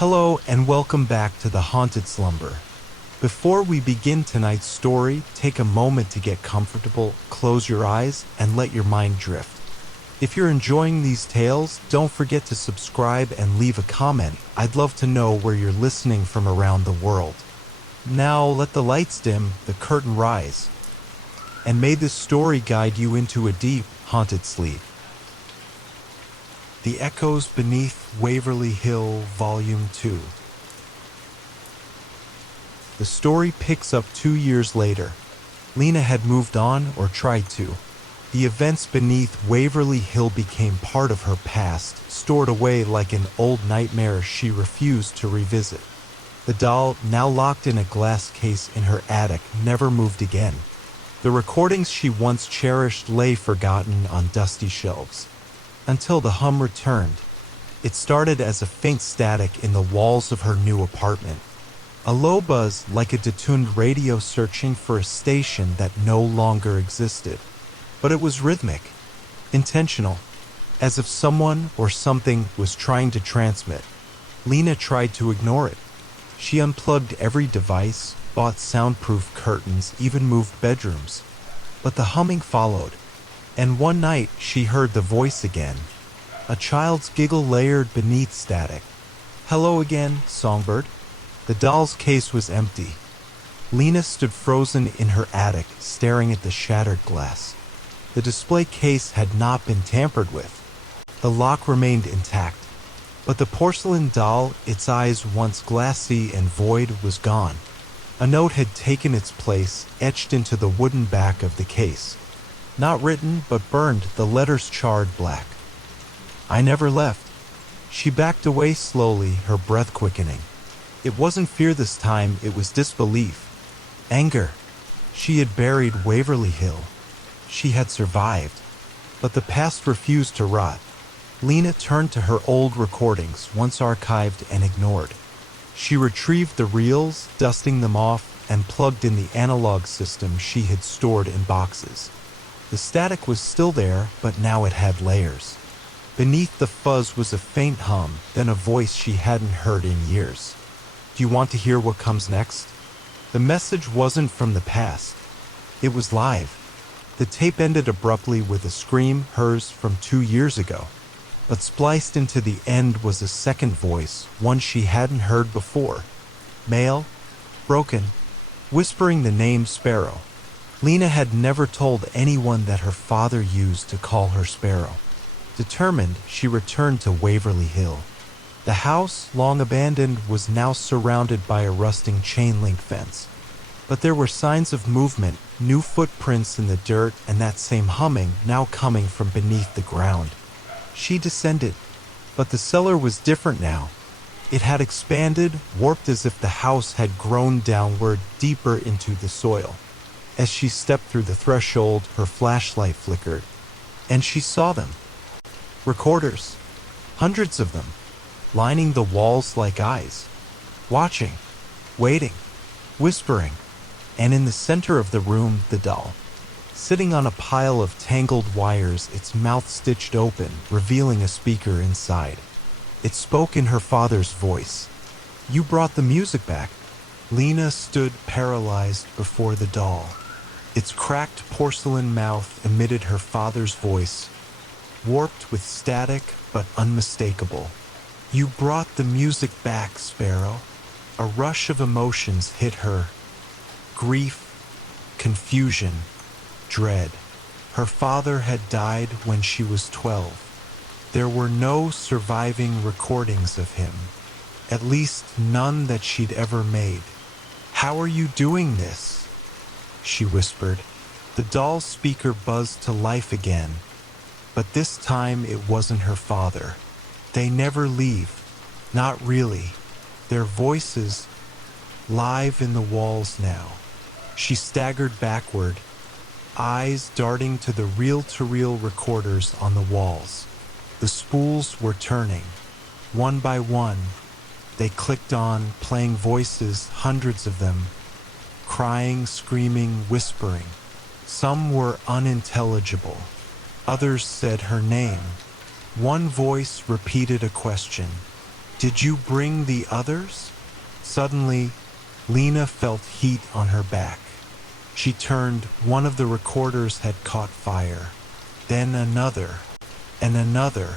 Hello and welcome back to the Haunted Slumber. Before we begin tonight's story, take a moment to get comfortable, close your eyes, and let your mind drift. If you're enjoying these tales, don't forget to subscribe and leave a comment. I'd love to know where you're listening from around the world. Now let the lights dim, the curtain rise, and may this story guide you into a deep, haunted sleep. The Echoes Beneath Waverly Hill, Volume 2. The story picks up 2 years later. Lena had moved on, or tried to. The events beneath Waverly Hill became part of her past, stored away like an old nightmare she refused to revisit. The doll, now locked in a glass case in her attic, never moved again. The recordings she once cherished lay forgotten on dusty shelves. Until the hum returned. It started as a faint static in the walls of her new apartment. A low buzz, like a detuned radio searching for a station that no longer existed. But it was rhythmic, intentional, as if someone or something was trying to transmit. Lena tried to ignore it. She unplugged every device, bought soundproof curtains, even moved bedrooms. But the humming followed. And one night, she heard the voice again. A child's giggle layered beneath static. "Hello again, songbird." The doll's case was empty. Lena stood frozen in her attic, staring at the shattered glass. The display case had not been tampered with. The lock remained intact. But the porcelain doll, its eyes once glassy and void, was gone. A note had taken its place, etched into the wooden back of the case. Not written, but burned, the letters charred black. "I never left." She backed away slowly, her breath quickening. It wasn't fear this time, it was disbelief. Anger. She had buried Waverly Hill. She had survived. But the past refused to rot. Lena turned to her old recordings, once archived and ignored. She retrieved the reels, dusting them off, and plugged in the analog system she had stored in boxes. The static was still there, but now it had layers. Beneath the fuzz was a faint hum, then a voice she hadn't heard in years. "Do you want to hear what comes next?" The message wasn't from the past. It was live. The tape ended abruptly with a scream, hers from 2 years ago. But spliced into the end was a second voice, one she hadn't heard before. Male, broken, whispering the name Sparrow. Lena had never told anyone that her father used to call her Sparrow. Determined, she returned to Waverly Hill. The house, long abandoned, was now surrounded by a rusting chain-link fence. But there were signs of movement, new footprints in the dirt, and that same humming now coming from beneath the ground. She descended, but the cellar was different now. It had expanded, warped as if the house had grown downward, deeper into the soil. As she stepped through the threshold, her flashlight flickered, and she saw them. Recorders, hundreds of them, lining the walls like eyes, watching, waiting, whispering, and in the center of the room, the doll, sitting on a pile of tangled wires, its mouth stitched open, revealing a speaker inside. It spoke in her father's voice. "You brought the music back." Lena stood paralyzed before the doll. Its cracked porcelain mouth emitted her father's voice, warped with static but unmistakable. "You brought the music back, Sparrow." A rush of emotions hit her. Grief, confusion, dread. Her father had died when she was 12. There were no surviving recordings of him, at least none that she'd ever made. "How are you doing this?" she whispered. The doll's speaker buzzed to life again, but this time it wasn't her father. They never leave, not really. Their voices, live in the walls now. She staggered backward, eyes darting to the reel-to-reel recorders on the walls. The spools were turning. One by one, they clicked on, playing voices, hundreds of them, crying, screaming, whispering. Some were unintelligible. Others said her name. One voice repeated a question. Did you bring the others? Suddenly, Lena felt heat on her back. She turned. One of the recorders had caught fire. Then another, and another.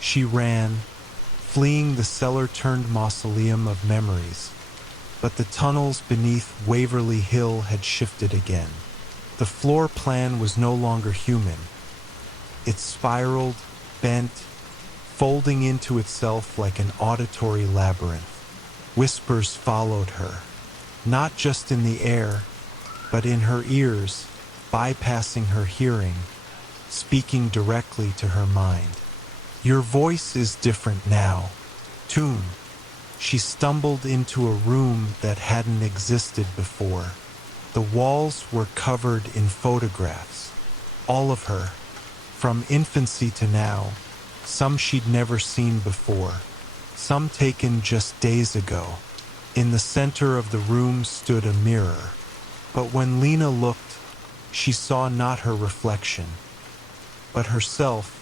She ran, fleeing the cellar-turned mausoleum of memories. But the tunnels beneath Waverly Hill had shifted again. The floor plan was no longer human. It spiraled, bent, folding into itself like an auditory labyrinth. Whispers followed her, not just in the air, but in her ears, bypassing her hearing, speaking directly to her mind. Your voice is different now. Tune. She stumbled into a room that hadn't existed before. The walls were covered in photographs. All of her, from infancy to now, some she'd never seen before, some taken just days ago. In the center of the room stood a mirror. But when Lena looked, she saw not her reflection, but herself,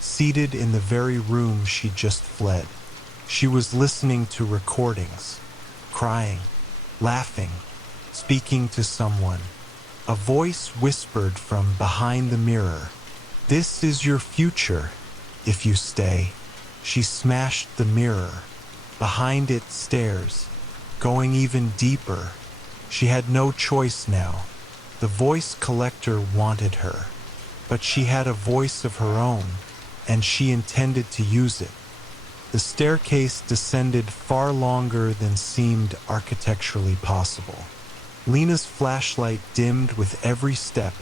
seated in the very room she'd just fled. She was listening to recordings, crying, laughing, speaking to someone. A voice whispered from behind the mirror, "This is your future, if you stay." She smashed the mirror. Behind it, stairs, going even deeper. She had no choice now. The voice collector wanted her, but she had a voice of her own, and she intended to use it. The staircase descended far longer than seemed architecturally possible. Lena's flashlight dimmed with every step,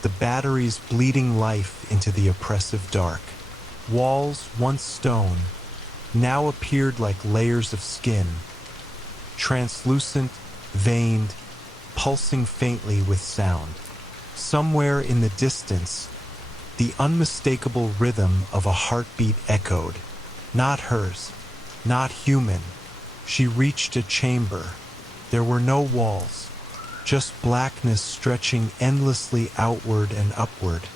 the batteries bleeding life into the oppressive dark. Walls, once stone, now appeared like layers of skin, translucent, veined, pulsing faintly with sound. Somewhere in the distance, the unmistakable rhythm of a heartbeat echoed. Not hers, not human. She reached a chamber. There were no walls, just blackness stretching endlessly outward and upward,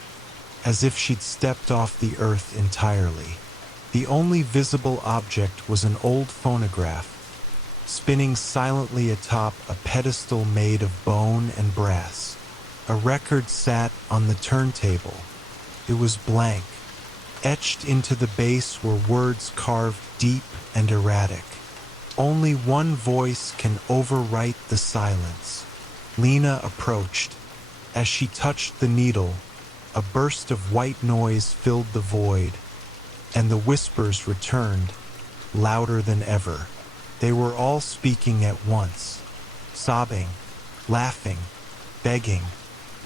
as if she'd stepped off the earth entirely. The only visible object was an old phonograph, spinning silently atop a pedestal made of bone and brass. A record sat on the turntable. It was blank. Etched into the base were words carved deep and erratic. Only one voice can overwrite the silence. Lena approached. As she touched the needle, a burst of white noise filled the void, and the whispers returned, louder than ever. They were all speaking at once, sobbing, laughing, begging,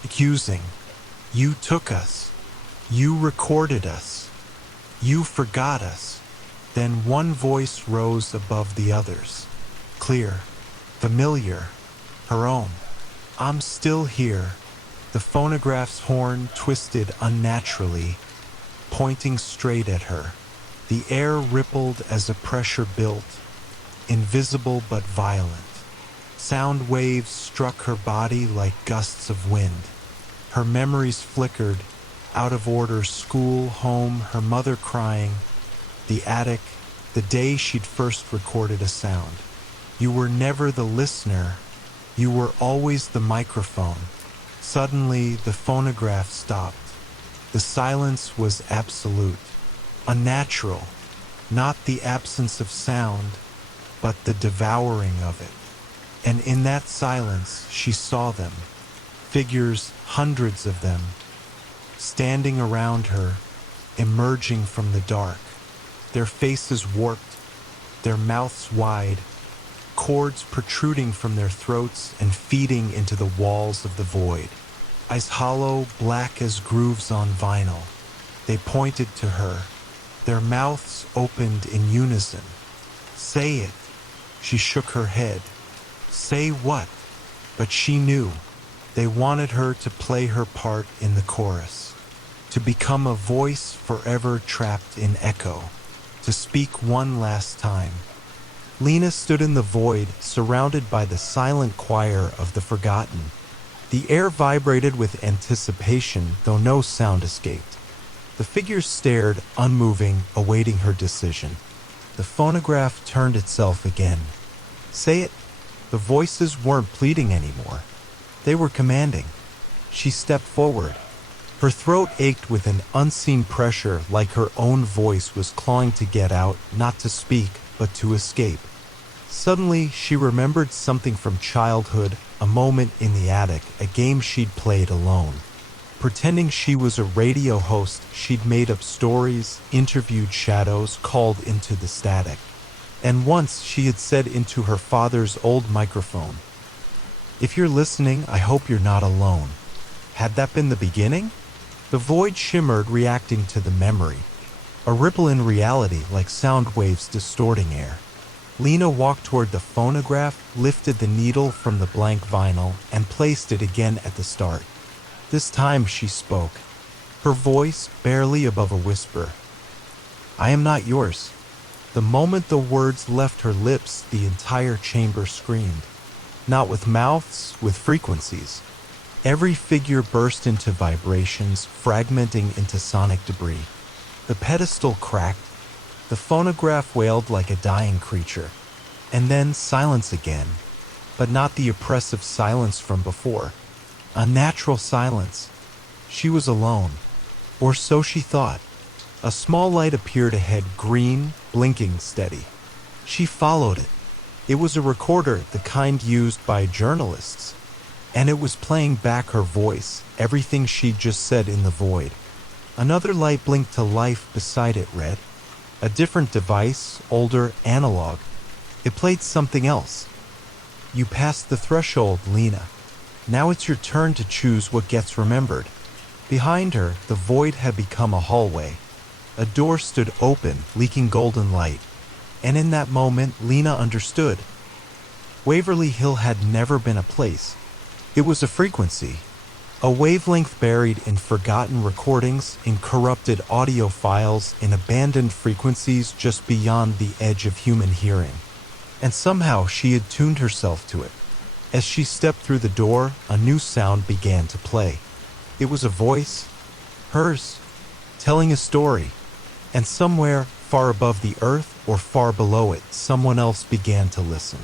accusing. You took us. You recorded us. You forgot us. Then one voice rose above the others, clear, familiar, her own. I'm still here. The phonograph's horn twisted unnaturally, pointing straight at her. The air rippled as a pressure built, invisible but violent. Sound waves struck her body like gusts of wind. Her memories flickered, out of order: school, home, her mother crying, the attic, the day she'd first recorded a sound. You were never the listener, you were always the microphone. Suddenly, the phonograph stopped. The silence was absolute, unnatural, not the absence of sound, but the devouring of it. And in that silence, she saw them, figures, hundreds of them, standing around her, emerging from the dark, their faces warped, their mouths wide, cords protruding from their throats and feeding into the walls of the void. Eyes hollow, black as grooves on vinyl. They pointed to her, their mouths opened in unison. Say it. She shook her head. Say what? But she knew. They wanted her to play her part in the chorus, to become a voice forever trapped in echo, to speak one last time. Lena stood in the void, surrounded by the silent choir of the forgotten. The air vibrated with anticipation, though no sound escaped. The figures stared, unmoving, awaiting her decision. the phonograph turned itself again. Say it. The voices weren't pleading anymore. They were commanding. She stepped forward. Her throat ached with an unseen pressure, like her own voice was clawing to get out, not to speak, but to escape. Suddenly, she remembered something from childhood, a moment in the attic, a game she'd played alone. Pretending she was a radio host, she'd made up stories, interviewed shadows, called into the static. And once she had said into her father's old microphone, "If you're listening, I hope you're not alone." Had that been the beginning? The void shimmered, reacting to the memory. A ripple in reality, like sound waves distorting air. Lena walked toward the phonograph, lifted the needle from the blank vinyl, and placed it again at the start. This time she spoke, her voice barely above a whisper. "I am not yours." The moment the words left her lips, the entire chamber screamed. Not with mouths, with frequencies. Every figure burst into vibrations, fragmenting into sonic debris. The pedestal cracked. The phonograph wailed like a dying creature. And then silence again, but not the oppressive silence from before. A natural silence. She was alone. Or so she thought. A small light appeared ahead, green, blinking steady. She followed it. It was a recorder, the kind used by journalists. And it was playing back her voice, everything she'd just said in the void. Another light blinked to life beside it, read. A different device, older, analog. It played something else. "You passed the threshold, Lena. Now it's your turn to choose what gets remembered." Behind her, the void had become a hallway. A door stood open, leaking golden light. And in that moment, Lena understood. Waverly Hill had never been a place. It was a frequency. A wavelength buried in forgotten recordings, in corrupted audio files, in abandoned frequencies just beyond the edge of human hearing. And somehow she had tuned herself to it. As she stepped through the door, a new sound began to play. It was a voice, hers, telling a story. And somewhere, far above the earth or far below it, someone else began to listen.